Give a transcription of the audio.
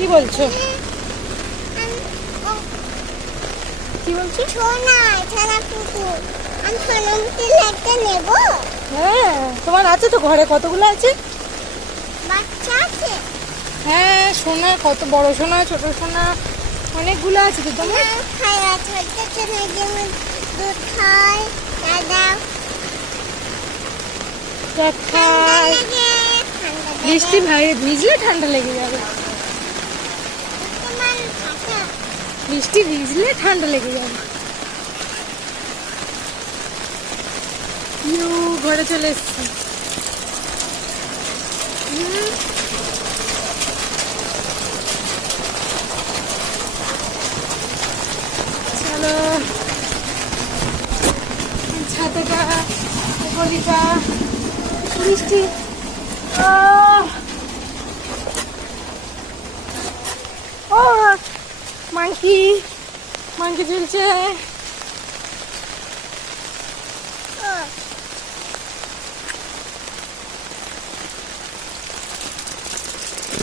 কি বলছো? কি বলছো? হ্যাঁ, তোমার আছে তো ঘরে, কতগুলো আছে? হ্যাঁ, সোনা, কত বড় সোনা, ছোট সোনা, অনেকগুলো আছে তো তোমার। বৃষ্টি ভিজলে ঠান্ডা লেগে যাবে। বৃষ্টি ভিজলে ঠান্ডা লেগে যাবে। ঘরে চলে এসছি। চলো, ছাতাটা, গলিটা, বৃষ্টি, মাংকি চলছে।